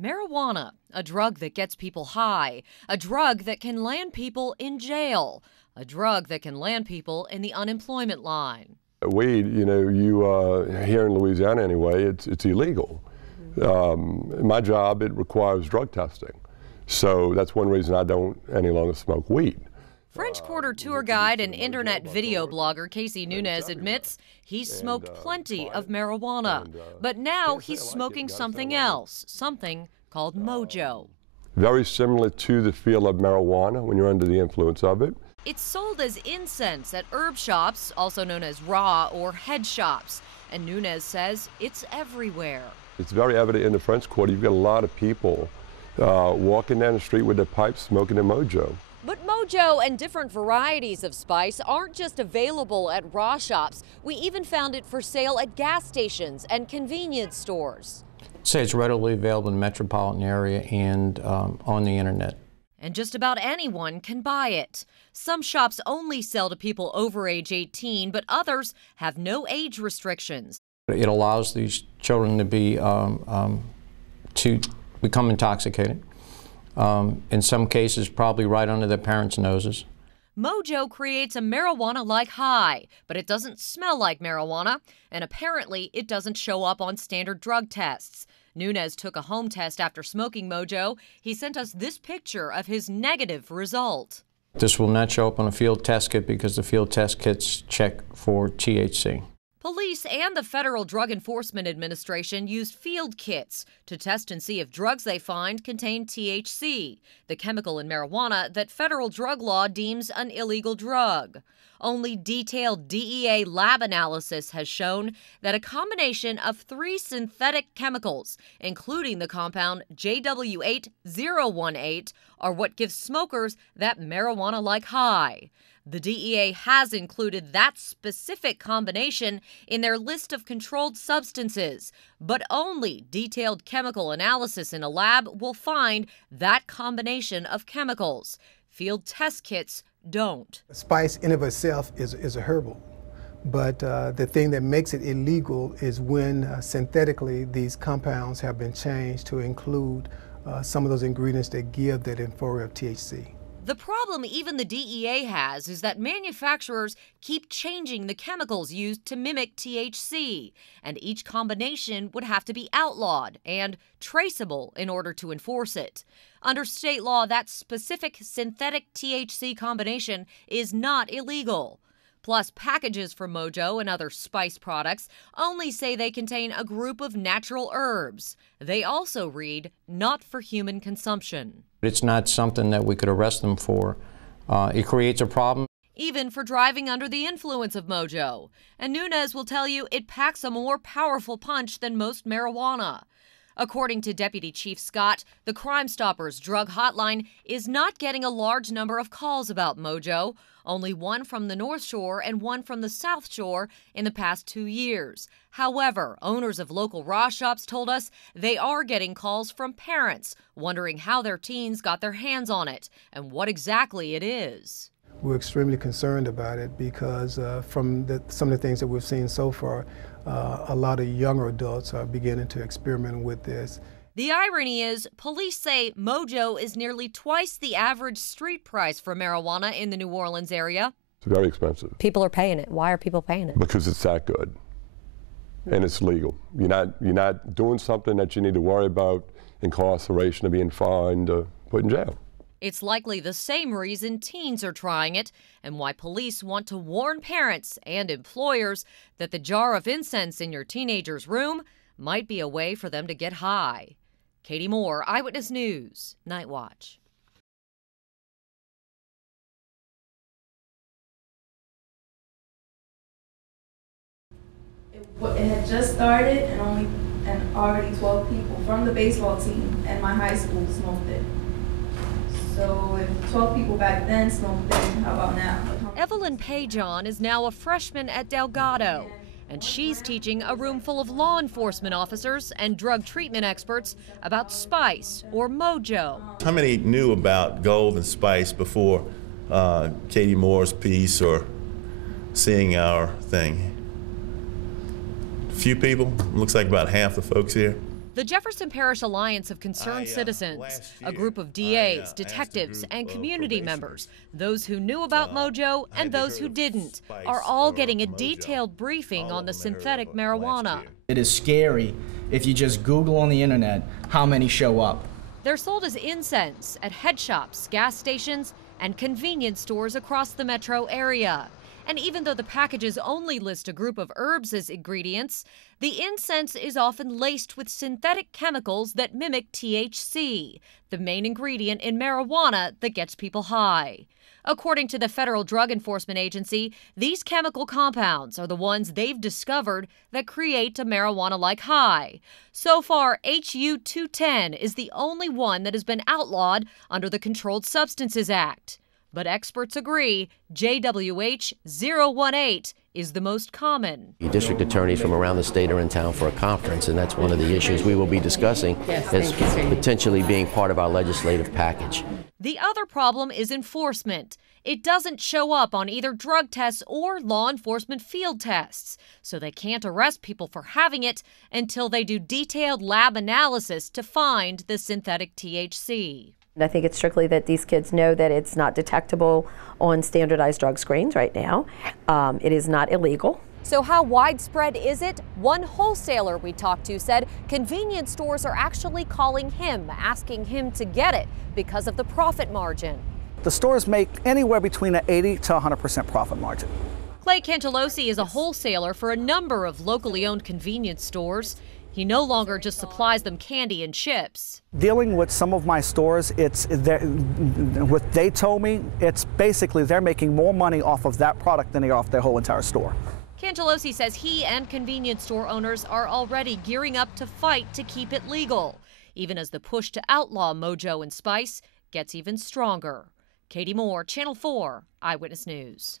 Marijuana, a drug that gets people high, a drug that can land people in jail, a drug that can land people in the unemployment line. Weed, here in Louisiana anyway, it's illegal. My job, it requires drug testing. So that's one reason I don't any longer smoke weed. French Quarter tour guide and internet video blogger Casey Nunez admits he's smoked plenty of marijuana, but now he's smoking something else, something called MOJO. Very similar to the feel of marijuana when you're under the influence of it. It's sold as incense at herb shops, also known as raw or head shops, and Nunez says it's everywhere. It's very evident in the French Quarter. You've got a lot of people walking down the street with their pipes smoking their MOJO. But MOJO and different varieties of spice aren't just available at raw shops. We even found it for sale at gas stations and convenience stores. Say it's readily available in the metropolitan area and on the internet. And just about anyone can buy it. Some shops only sell to people over age 18, but others have no age restrictions. It allows these children to be to become intoxicated. In some cases, probably right under their parents' noses. MOJO creates a marijuana-like high, but it doesn't smell like marijuana, and apparently it doesn't show up on standard drug tests. Nunez took a home test after smoking MOJO. He sent us this picture of his negative result. This will not show up on a field test kit because the field test kits check for THC. Police and the Federal Drug Enforcement Administration used field kits to test and see if drugs they find contain THC, the chemical in marijuana that federal drug law deems an illegal drug. Only detailed DEA lab analysis has shown that a combination of 3 synthetic chemicals, including the compound JW8018, are what gives smokers that marijuana-like high. The DEA has included that specific combination in their list of controlled substances, but only detailed chemical analysis in a lab will find that combination of chemicals. Field test kits don't. Spice in of itself is a herbal, but the thing that makes it illegal is when synthetically these compounds have been changed to include some of those ingredients that give that euphoria of THC. The problem even the DEA has is that manufacturers keep changing the chemicals used to mimic THC, and each combination would have to be outlawed and traceable in order to enforce it. Under state law, that specific synthetic THC combination is not illegal. Plus, packages for MOJO and other spice products only say they contain a group of natural herbs. They also read, not for human consumption. It's not something that we could arrest them for. It creates a problem. Even for driving under the influence of MOJO. And Nunez will tell you it packs a more powerful punch than most marijuana. According to Deputy Chief Scott, the Crime Stoppers drug hotline is not getting a large number of calls about MOJO, only one from the North Shore and one from the South Shore in the past 2 years. However, owners of local raw shops told us they are getting calls from parents wondering how their teens got their hands on it and what exactly it is. We're extremely concerned about it because from some of the things that we've seen so far, a lot of younger adults are beginning to experiment with this. The irony is, police say MOJO is nearly twice the average street price for marijuana in the New Orleans area. It's very expensive. People are paying it. Why are people paying it? Because it's that good, and it's legal. You're not doing something that you need to worry about incarceration or being fined or put in jail. It's likely the same reason teens are trying it and why police want to warn parents and employers that the jar of incense in your teenager's room might be a way for them to get high. Katie Moore, Eyewitness News, Night Watch. It had just started and already 12 people from the baseball team and my high school smoked it. So if 12 people back then smoked it, how about now? Evelyn Pajon is now a freshman at Delgado, and she's teaching a room full of law enforcement officers and drug treatment experts about spice or MOJO. How many knew about gold and spice before Katie Moore's piece or seeing our thing? Few people. Looks like about half the folks here. The The Jefferson Parish Alliance of Concerned Citizens, a group of DAs, detectives, and community members, those who knew about MOJO and those who didn't, are all getting a detailed briefing on the synthetic marijuana. It is scary if you just Google on the internet how many show up. They're sold as incense at head shops, gas stations, and convenience stores across the metro area. And even though the packages only list a group of herbs as ingredients, the incense is often laced with synthetic chemicals that mimic THC, the main ingredient in marijuana that gets people high. According to the Federal Drug Enforcement Agency, these chemical compounds are the ones they've discovered that create a marijuana-like high. So far, HU-210 is the only one that has been outlawed under the Controlled Substances Act. But experts agree JWH-018 is the most common. District attorneys from around the state are in town for a conference, and that's one of the issues we will be discussing as potentially being part of our legislative package. The other problem is enforcement. It doesn't show up on either drug tests or law enforcement field tests, so they can't arrest people for having it until they do detailed lab analysis to find the synthetic THC. I think it's strictly that these kids know that it's not detectable on standardized drug screens right now. It is not illegal. So how widespread is it? One wholesaler we talked to said convenience stores are actually calling him, asking him to get it because of the profit margin. The stores make anywhere between an 80 to 100% profit margin. Clay Cantallosi is a wholesaler for a number of locally owned convenience stores. He no longer just supplies them candy and chips. Dealing with some of my stores, what they told me, it's basically they're making more money off of that product than they are off their whole entire store. Cantallosi says he and convenience store owners are already gearing up to fight to keep it legal, even as the push to outlaw MOJO and spice gets even stronger. Katie Moore, Channel 4 Eyewitness News.